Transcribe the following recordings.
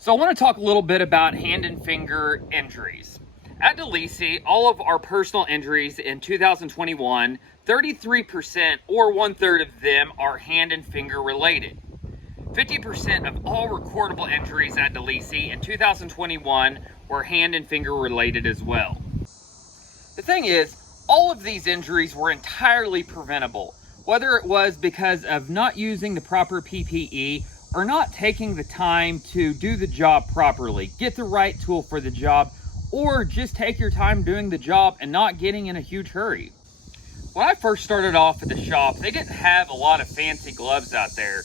So I want to talk a little bit about hand and finger injuries. At ANSI, all of our personal injuries in 2021, 33% or 1/3 of them are hand and finger related. 50% of all recordable injuries at ANSI in 2021 were hand and finger related as well. The thing is, all of these injuries were entirely preventable, whether it was because of not using the proper PPE or not taking the time to do the job properly, get the right tool for the job, or just take your time doing the job and not getting in a huge hurry. When I first started off at the shop, they didn't have a lot of fancy gloves out there.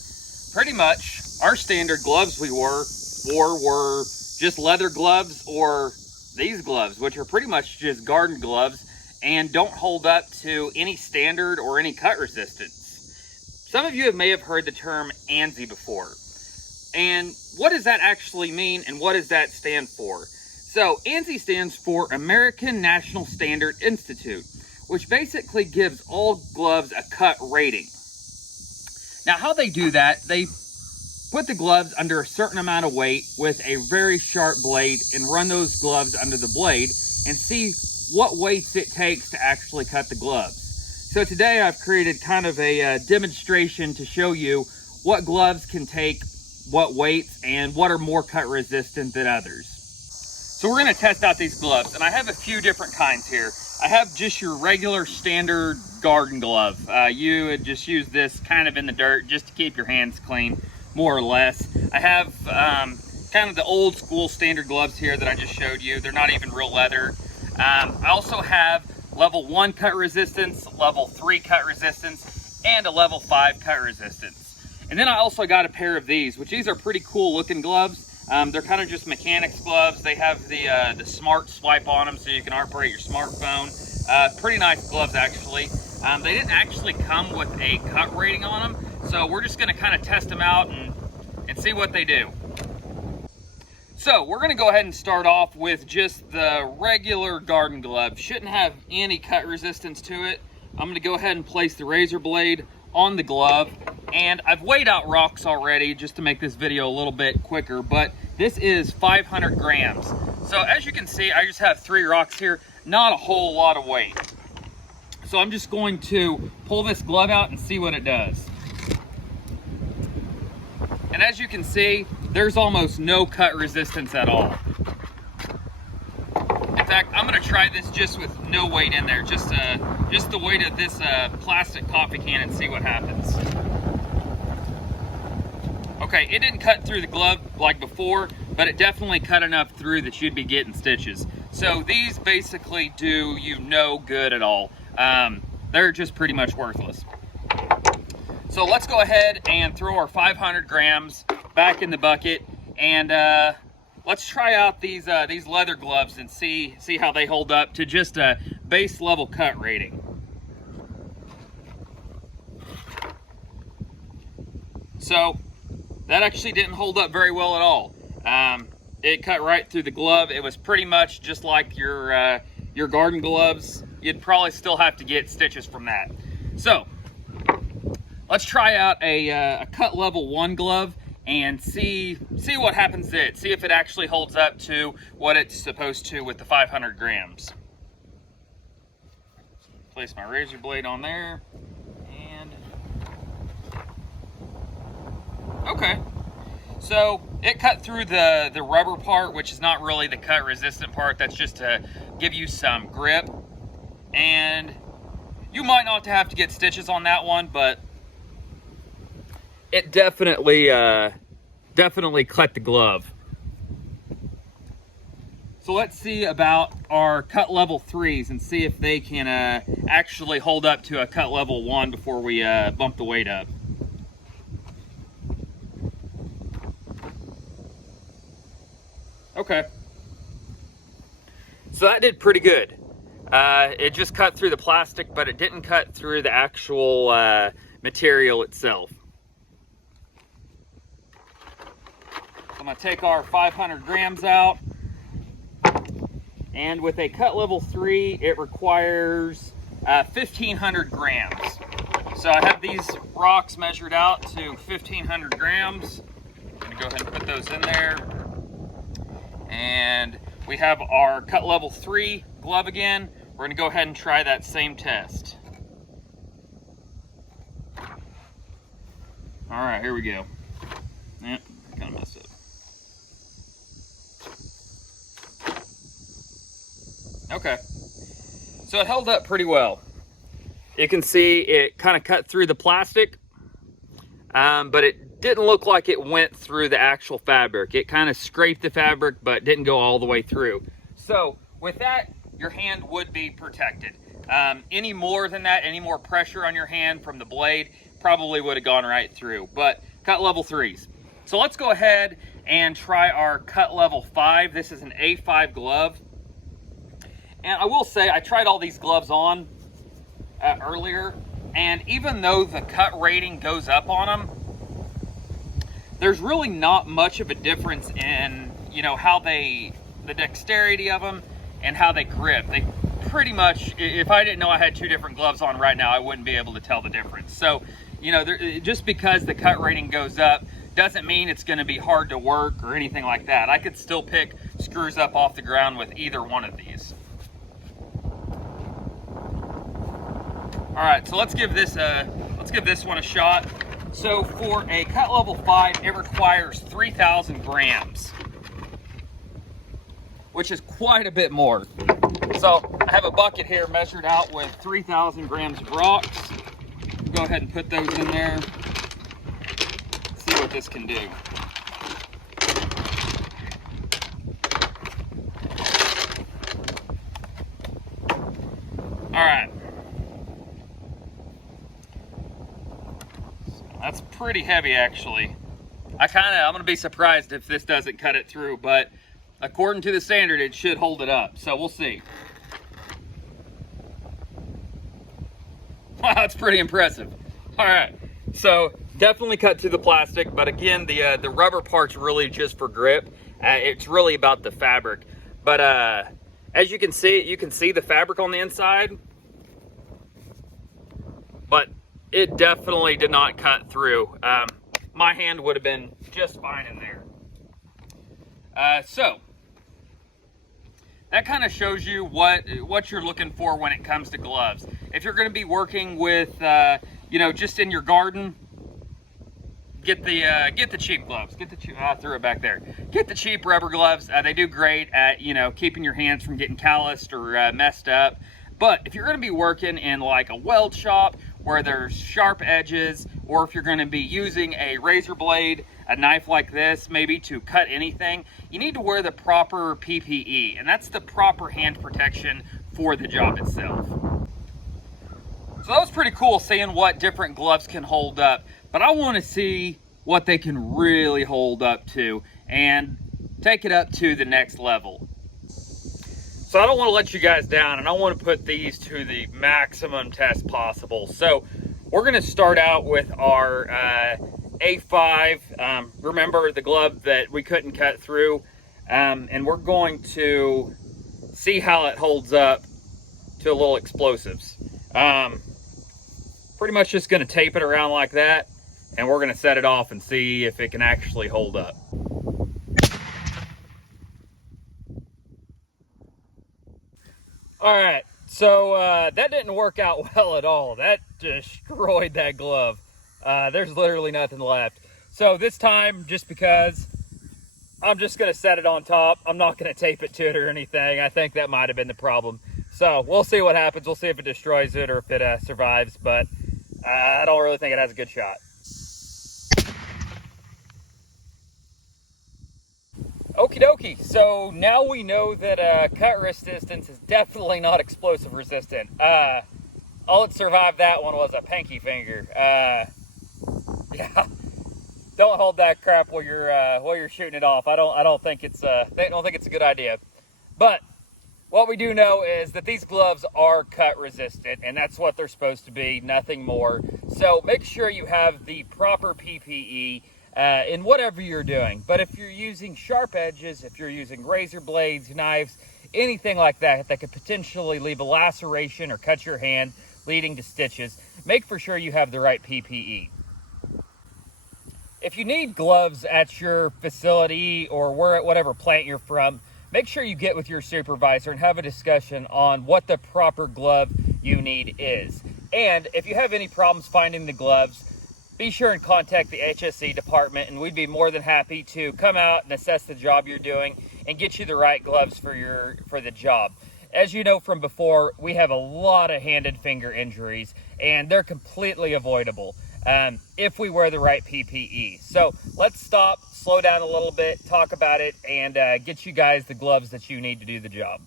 Pretty much our standard gloves we wore were just leather gloves or these gloves, which are pretty much just garden gloves and don't hold up to any standard or any cut resistance. Some of you may have heard the term ANSI before. And what does that actually mean and what does that stand for? So ANSI stands for American National Standard Institute, which basically gives all gloves a cut rating. Now how they do that, they put the gloves under a certain amount of weight with a very sharp blade and run those gloves under the blade and see what weights it takes to actually cut the gloves. So today I've created kind of a demonstration to show you what gloves can take what weights and what are more cut resistant than others. So we're going to test out these gloves, and I have a few different kinds here. I have just your regular standard garden glove. You would just use this kind of in the dirt just to keep your hands clean, more or less. I have kind of the old school standard gloves here that I just showed you. They're not even real leather. I also have level 1 cut resistance, level 3 cut resistance, and a level 5 cut resistance. And then I also got a pair of these, which these are pretty cool looking gloves. They're kind of just mechanics gloves. They have the smart swipe on them so you can operate your smartphone. Pretty nice gloves actually. They didn't actually come with a cut rating on them, so we're just gonna kind of test them out and see what they do. So we're gonna go ahead and start off with just the regular garden glove. Shouldn't have any cut resistance to it. I'm gonna go ahead and place the razor blade on the glove, and I've weighed out rocks already just to make this video a little bit quicker, but this is 500 grams. So as you can see, I just have 3 rocks here, not a whole lot of weight. So I'm just going to pull this glove out and see what it does. And as you can see, there's almost no cut resistance at all. In fact, I'm gonna try this just with no weight in there, just the weight of this plastic coffee can, and see what happens. Okay, it didn't cut through the glove like before, but it definitely cut enough through that you'd be getting stitches. So these basically do you no good at all. They're just pretty much worthless. So let's go ahead and throw our 500 grams back in the bucket, and let's try out these leather gloves and see how they hold up to just a base level cut rating. So that actually didn't hold up very well at all. It cut right through the glove. It was pretty much just like your garden gloves. You'd probably still have to get stitches from that. So let's try out a cut level 1 glove and see what happens to it. See if it actually holds up to what it's supposed to with the 500 grams. Place my razor blade on there, and okay. So it cut through the rubber part, which is not really the cut resistant part. That's just to give you some grip. And you might not have to get stitches on that one, but it definitely cut the glove. So let's see about our cut level 3s and see if they can actually hold up to a cut level 1 before we bump the weight up. Okay. So that did pretty good. It just cut through the plastic, but it didn't cut through the actual material itself. I'm gonna take our 500 grams out, and with a cut level 3, it requires 1,500 grams. So I have these rocks measured out to 1,500 grams. I'm gonna go ahead and put those in there. And we have our cut level 3 glove again. We're gonna go ahead and try that same test. All right, here we go. Yep, kind of messed up. Okay, so it held up pretty well. You can see it kind of cut through the plastic, but it didn't look like it went through the actual fabric. It kind of scraped the fabric, but didn't go all the way through. So with that, your hand would be protected. Any more than that, any more pressure on your hand from the blade, probably would have gone right through. But cut level 3s. So let's go ahead and try our cut level 5. This is an A5 glove. And I will say, I tried all these gloves on earlier, and even though the cut rating goes up on them, there's really not much of a difference in, you know, how the dexterity of them and how they grip. They pretty much, if I didn't know I had 2 different gloves on right now, I wouldn't be able to tell the difference. So, you know, just because the cut rating goes up doesn't mean it's going to be hard to work or anything like that. I could still pick screws up off the ground with either one of these. All right, so let's give this one a shot. So for a cut level 5, it requires 3,000 grams, which is quite a bit more. So I have a bucket here measured out with 3,000 grams of rocks. Go ahead and put those in there. See what this can do. All right. That's pretty heavy, actually. I'm gonna be surprised if this doesn't cut it through, but according to the standard, it should hold it up. So we'll see. Wow, that's pretty impressive. All right, so definitely cut through the plastic, but again, the rubber part's really just for grip. It's really about the fabric. But as you can see the fabric on the inside, but it definitely did not cut through. My hand would have been just fine in there. So that kind of shows you what you're looking for when it comes to gloves. If you're going to be working with, you know, just in your garden, get the cheap gloves. I threw it back there. Get the cheap rubber gloves. They do great at, you know, keeping your hands from getting calloused or messed up. But if you're going to be working in like a weld shop where there's sharp edges, or if you're going to be using a razor blade, a knife like this, maybe to cut anything, you need to wear the proper PPE, and that's the proper hand protection for the job itself. So that was pretty cool seeing what different gloves can hold up, but I want to see what they can really hold up to and take it up to the next level. So I don't want to let you guys down, and I want to put these to the maximum test possible. So we're going to start out with our A5. Remember the glove that we couldn't cut through, and we're going to see how it holds up to a little explosives. Pretty much just going to tape it around like that, and we're going to set it off and see if it can actually hold up. All right, so that didn't work out well at all. That destroyed that glove. There's literally nothing left. So this time, just because, I'm just gonna set it on top. I'm not gonna tape it to it or anything. I think that might have been the problem. So we'll see what happens. We'll see if it destroys it or if it survives, but I don't really think it has a good shot. Okie dokie, so now we know that cut resistance is definitely not explosive resistant. All that survived that one was a pinky finger. Yeah, don't hold that crap while you're shooting it off. I don't think it's a good idea. But what we do know is that these gloves are cut resistant, and that's what they're supposed to be, nothing more. So make sure you have the proper PPE in whatever you're doing. But if you're using sharp edges, if you're using razor blades, knives, anything like that that could potentially leave a laceration or cut your hand, leading to stitches, make for sure you have the right PPE. if you need gloves at your facility or whatever plant you're from, make sure you get with your supervisor and have a discussion on what the proper glove you need is. And if you have any problems finding the gloves, be sure and contact the HSE department, and we'd be more than happy to come out and assess the job you're doing and get you the right gloves for the job. As you know from before, we have a lot of hand and finger injuries, and they're completely avoidable if we wear the right PPE. So let's stop, slow down a little bit, talk about it, and get you guys the gloves that you need to do the job.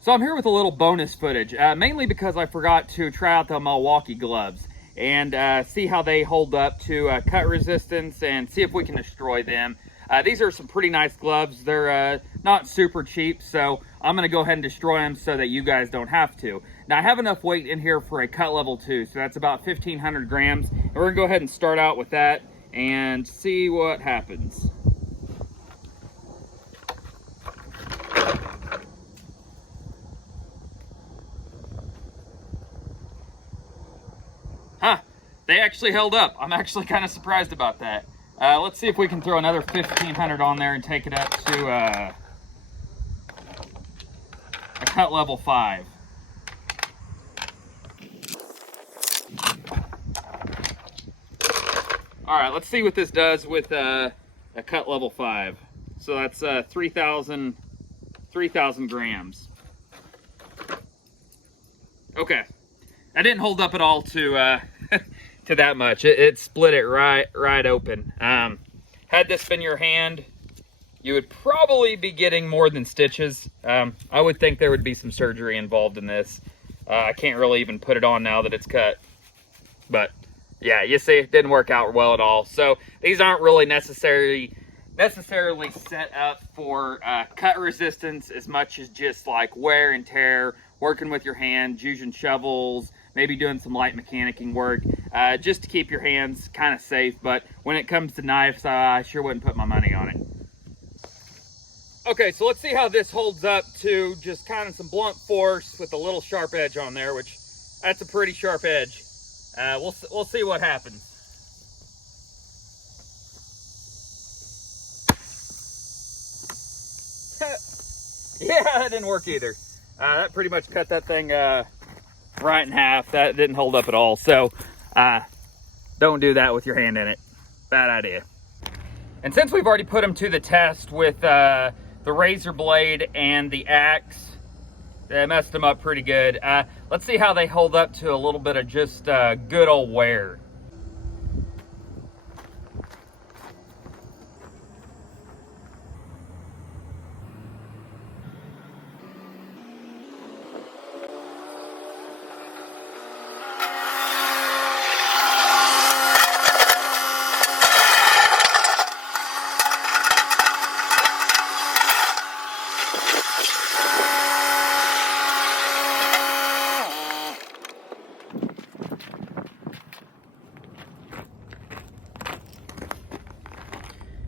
So I'm here with a little bonus footage, mainly because I forgot to try out the Milwaukee gloves and see how they hold up to cut resistance and see if we can destroy them. These are some pretty nice gloves. They're not super cheap, so I'm going to go ahead and destroy them so that you guys don't have to. Now, I have enough weight in here for a cut level 2, so that's about 1,500 grams. And we're going to go ahead and start out with that and see what happens. Huh, they actually held up. I'm actually kind of surprised about that. Let's see if we can throw another 1,500 on there and take it up to a cut level 5. All right, let's see what this does with a cut level 5. So that's 3,000 grams. Okay, that didn't hold up at all to to that much. It split it right open. Had this been your hand, you would probably be getting more than stitches. I would think there would be some surgery involved in this. I can't really even put it on now that it's cut. But yeah, you see, it didn't work out well at all. So these aren't really necessarily set up for cut resistance as much as just like wear and tear, working with your hands, using shovels, maybe doing some light mechanicking work, just to keep your hands kind of safe. But when it comes to knives, I sure wouldn't put my money on it. Okay, so let's see how this holds up to just kind of some blunt force with a little sharp edge on there, which that's a pretty sharp edge. We'll see what happens. Yeah, that didn't work either. That pretty much cut that thing right in half. That didn't hold up at all. So don't do that with your hand in it. Bad idea. And since we've already put them to the test with the razor blade and the axe, they messed them up pretty good. Let's see how they hold up to a little bit of just good old wear.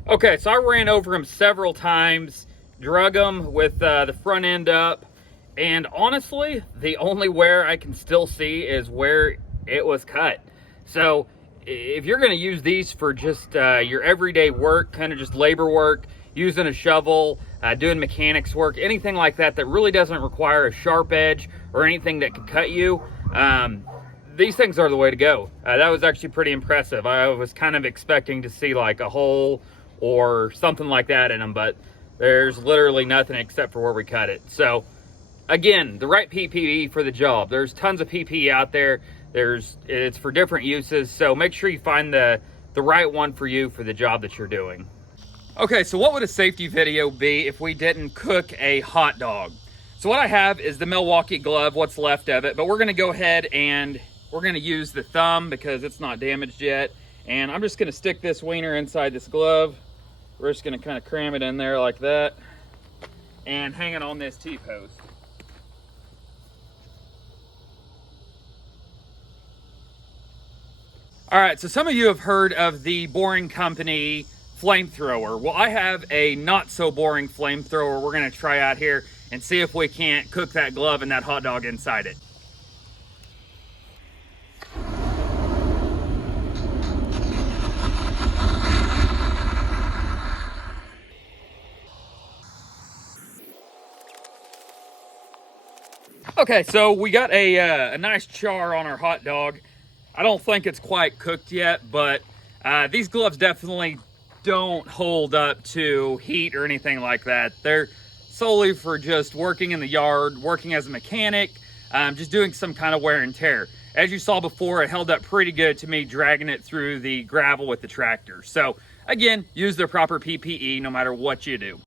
Okay, so I ran over him several times, drug him with the front end up, and honestly, the only wear I can still see is where it was cut. So if you're going to use these for just your everyday work, kind of just labor work, using a shovel, doing mechanics work, anything like that that really doesn't require a sharp edge or anything that could cut you, these things are the way to go. That was actually pretty impressive. I was kind of expecting to see like a hole or something like that in them, but there's literally nothing except for where we cut it. So again, the right PPE for the job. There's tons of PPE out there. It's for different uses, so make sure you find the right one for you for the job that you're doing. Okay, so what would a safety video be if we didn't cook a hot dog? So what I have is the Milwaukee glove, what's left of it, but we're gonna go ahead and we're gonna use the thumb because it's not damaged yet. And I'm just gonna stick this wiener inside this glove. We're just gonna kind of cram it in there like that and hang it on this T-post. All right, so some of you have heard of the Boring Company flamethrower. Well, I have a not so boring flamethrower we're gonna try out here and see if we can't cook that glove and that hot dog inside it. Okay, so we got a nice char on our hot dog. I don't think it's quite cooked yet, but these gloves definitely don't hold up to heat or anything like that. They're solely for just working in the yard, working as a mechanic, just doing some kind of wear and tear. As you saw before, it held up pretty good to me dragging it through the gravel with the tractor. So again, use the proper PPE no matter what you do.